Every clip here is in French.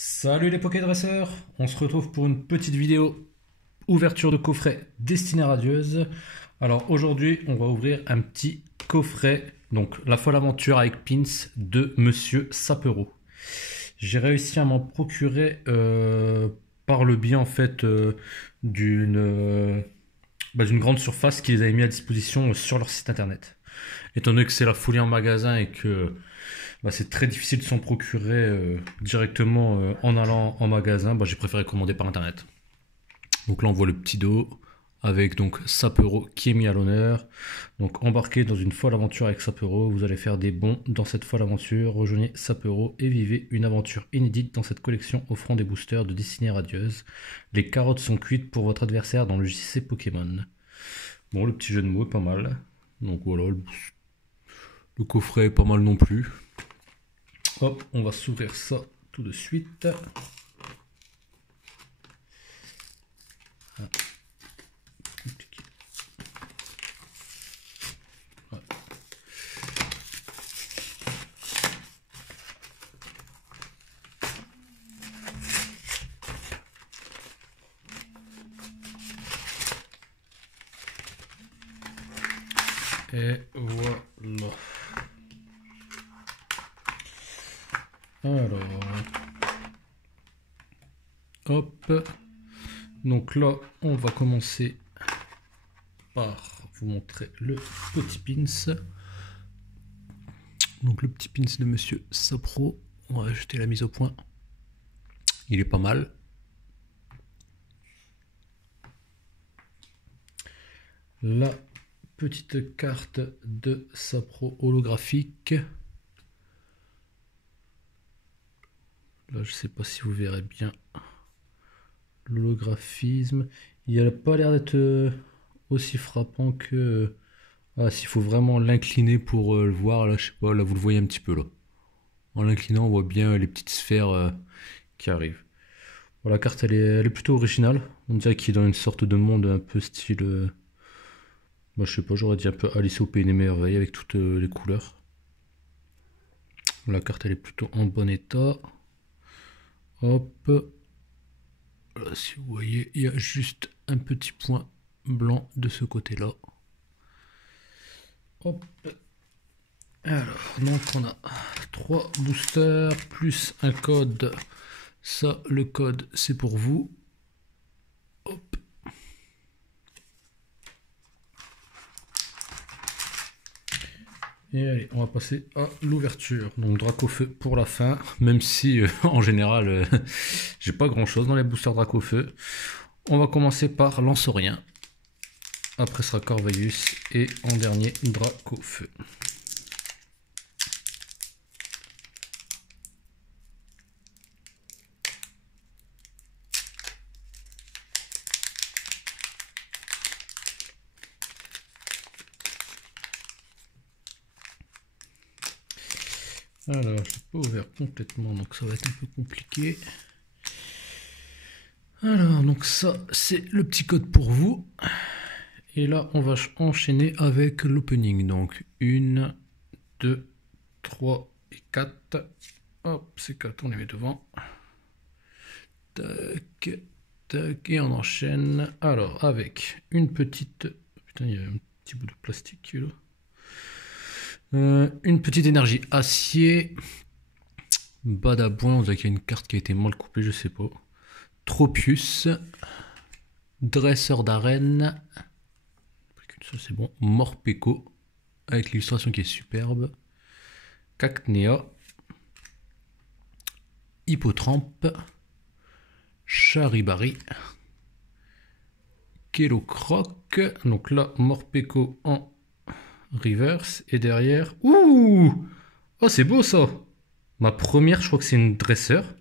Salut les Pokédresseurs, on se retrouve pour une petite vidéo ouverture de coffret destinée radieuse. Alors aujourd'hui on va ouvrir un petit coffret, donc la folle aventure avec pins de Monsieur Sapero. J'ai réussi à m'en procurer par le biais en fait d'une grande surface qui les avait mis à disposition sur leur site internet. Étant donné que c'est la folie en magasin et que c'est très difficile de s'en procurer directement en allant en magasin, j'ai préféré commander par internet. Donc là on voit le petit dos avec donc Sapero qui est mis à l'honneur. Donc embarquez dans une folle aventure avec Sapero, vous allez faire des bons dans cette folle aventure, rejoignez Sapero et vivez une aventure inédite dans cette collection offrant des boosters de destinée radieuse. Les carottes sont cuites pour votre adversaire dans le JC Pokémon. Bon, le petit jeu de mots est pas mal. Donc voilà, le coffret est pas mal non plus. Hop, on va s'ouvrir ça tout de suite. Ah. Compliqué. Ouais. Et voilà. Alors, hop, donc là on va commencer par vous montrer le petit pins. Donc le petit pins de Monsieur Sapro, on va ajouter la mise au point, il est pas mal. La petite carte de Sapro holographique. Là, je sais pas si vous verrez bien l'holographisme. Il n'a pas l'air d'être aussi frappant que... s'il faut vraiment l'incliner pour le voir, là, je sais pas, là, vous le voyez un petit peu, là. En l'inclinant, on voit bien les petites sphères qui arrivent. Bon, la carte, elle est plutôt originale. On dirait qu'il est dans une sorte de monde un peu style... je sais pas, j'aurais dit un peu Alice au Pays des Merveilles avec toutes les couleurs. La carte, elle est plutôt en bon état. Hop, là, si vous voyez, il y a juste un petit point blanc de ce côté-là. Hop. Alors, donc on a 3 boosters plus un code. Ça, le code, c'est pour vous. Hop. Et allez, on va passer à l'ouverture. Donc Dracofeu pour la fin, même si en général j'ai pas grand chose dans les boosters Dracofeu. On va commencer par Lanceurien. Après sera Corvus et en dernier Dracofeu. Alors, je l'ai pas ouvert complètement, donc ça va être un peu compliqué. Alors, donc ça, c'est le petit code pour vous. Et là, on va enchaîner avec l'opening. Donc, 1, 2, 3 et 4. Hop, c'est 4, on les met devant. Tac, tac, et on enchaîne. Alors, avec une petite... Putain, il y a un petit bout de plastique là. Une petite énergie acier. Badabouin, on dirait qu'il y a une carte qui a été mal coupée, je sais pas. Tropius. Dresseur d'arène. Ça c'est bon. Morpeko. Avec l'illustration qui est superbe. Cacnea. Hippotrampe. Charibari. Kellocroc. Donc là, Morpeko en reverse. Et derrière... Ouh! Oh, c'est beau ça! Ma première, je crois que c'est une dresseur.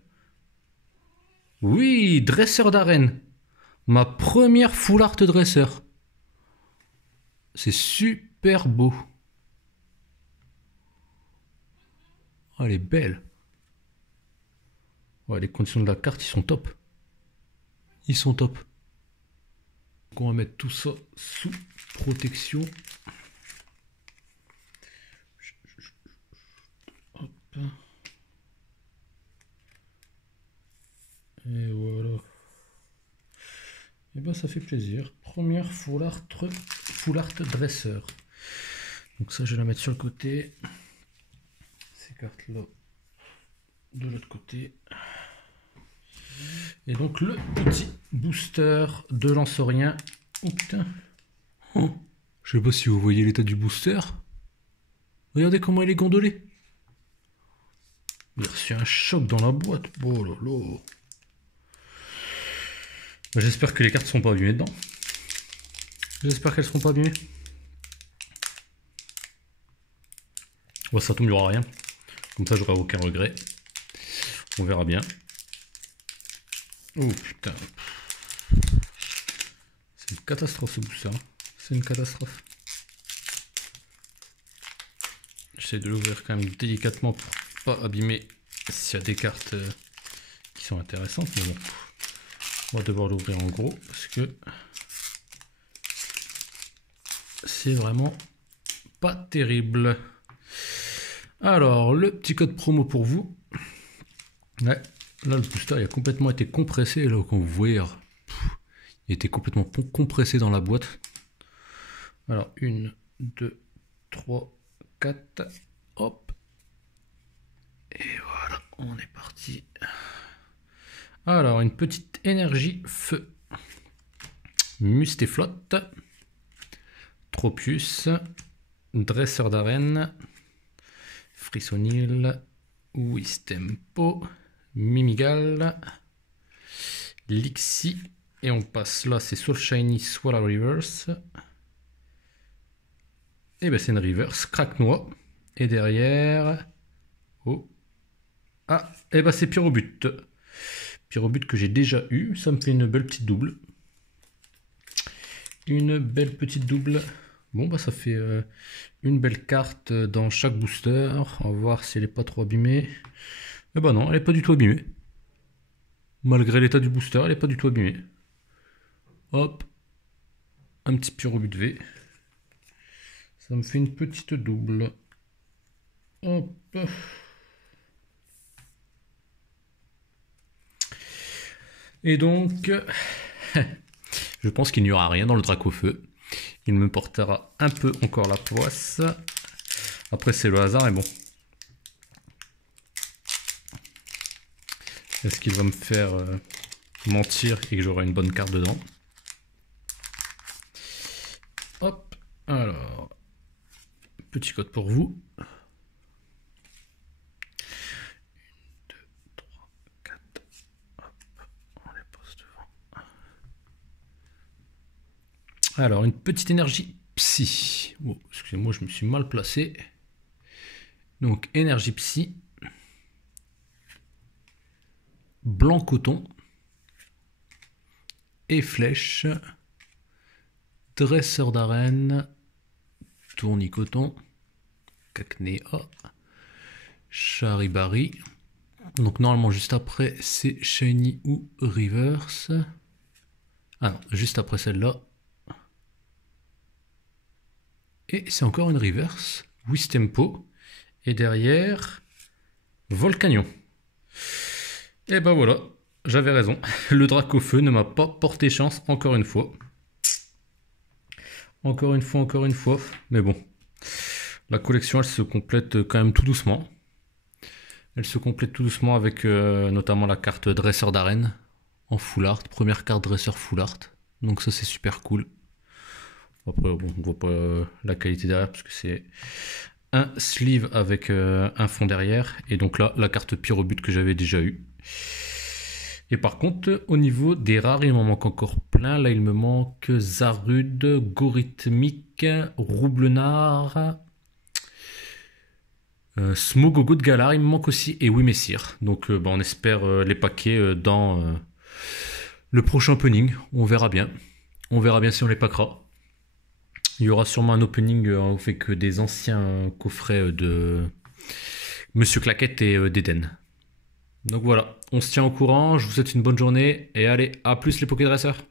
Oui, dresseur d'arène. Ma première full art dresseur. C'est super beau. Oh, elle est belle. Ouais, les conditions de la carte, ils sont top. Ils sont top. Donc on va mettre tout ça sous protection. Hop. Et ben ça fait plaisir. Première full art dresseur. Donc ça je vais la mettre sur le côté. Ces cartes là de l'autre côté. Et donc le petit booster de Lansorien. Oh putain. Oh, je sais pas si vous voyez l'état du booster. Regardez comment il est gondolé. Il a reçu un choc dans la boîte. Oh là là. J'espère que les cartes sont pas abîmées dedans. J'espère qu'elles seront pas abîmées. Bon, ça tombe, il n'y aura rien. Comme ça, j'aurai aucun regret. On verra bien. Oh putain. C'est une catastrophe ce booster. C'est une catastrophe. J'essaie de l'ouvrir quand même délicatement pour pas abîmer s'il y a des cartes qui sont intéressantes. Mais bon, on va devoir l'ouvrir en gros parce que c'est vraiment pas terrible. Alors, le petit code promo pour vous. Ouais, là le booster il a complètement été compressé. Là, quand vous voyez, il était complètement compressé dans la boîte. Alors, 1, 2, 3, 4. Hop. Et voilà, on est parti. Alors, une petite énergie feu. Mustéflotte. Tropius. Dresseur d'arène. Frissonil. Wistempo. Mimigal. Lixie. Et on passe là, c'est soit le shiny, soit la reverse. Et ben c'est une reverse. Craque-noix. Et derrière. Oh. Ah, et ben c'est Pyrobut. Pyrobut que j'ai déjà eu. Ça me fait une belle petite double. Une belle petite double. Bon bah ça fait une belle carte dans chaque booster. On va voir si elle n'est pas trop abîmée. Eh ben non, elle n'est pas du tout abîmée. Malgré l'état du booster, elle n'est pas du tout abîmée. Hop. Un petit Pyrobut V. Ça me fait une petite double. Hop. Et donc, je pense qu'il n'y aura rien dans le Dracofeu. Il me portera un peu encore la poisse. Après, c'est le hasard, et bon. Est-ce qu'il va me faire mentir et que j'aurai une bonne carte dedans? Hop, alors, petit code pour vous. 1, 2, 3, 4. Hop, on les pose devant. Alors, une petite énergie psy. Oh, excusez-moi, je me suis mal placé. Donc, énergie psy. Blanc coton. Et flèche. Dresseur d'arène. Tournicoton. Cacnea. Charibari. Donc, normalement, juste après, c'est shiny ou reverse. Ah non, juste après celle-là. Et c'est encore une reverse, Wistempo, et derrière, Volcanion. Et ben voilà, j'avais raison, le Dracofeu ne m'a pas porté chance encore une fois. Encore une fois, mais bon, la collection elle se complète quand même tout doucement. Elle se complète tout doucement avec notamment la carte Dresseur d'arène en full art, première carte Dresseur full art, donc ça c'est super cool. Après, bon, on ne voit pas la qualité derrière parce que c'est un sleeve avec un fond derrière. Et donc là, la carte Pyrobut que j'avais déjà eue. Et par contre, au niveau des rares, il m'en manque encore plein. Là, il me manque Zarud, Gorithmique, Roublenard, Smogogo de Galar. Il me manque aussi et oui Messire. Donc bah, on espère les paquets dans le prochain opening. On verra bien. On verra bien si on les packera. Il y aura sûrement un opening avec des anciens coffrets de Monsieur Claquette et d'Eden. Donc voilà, on se tient au courant, je vous souhaite une bonne journée et allez, à plus les Pokédresseurs.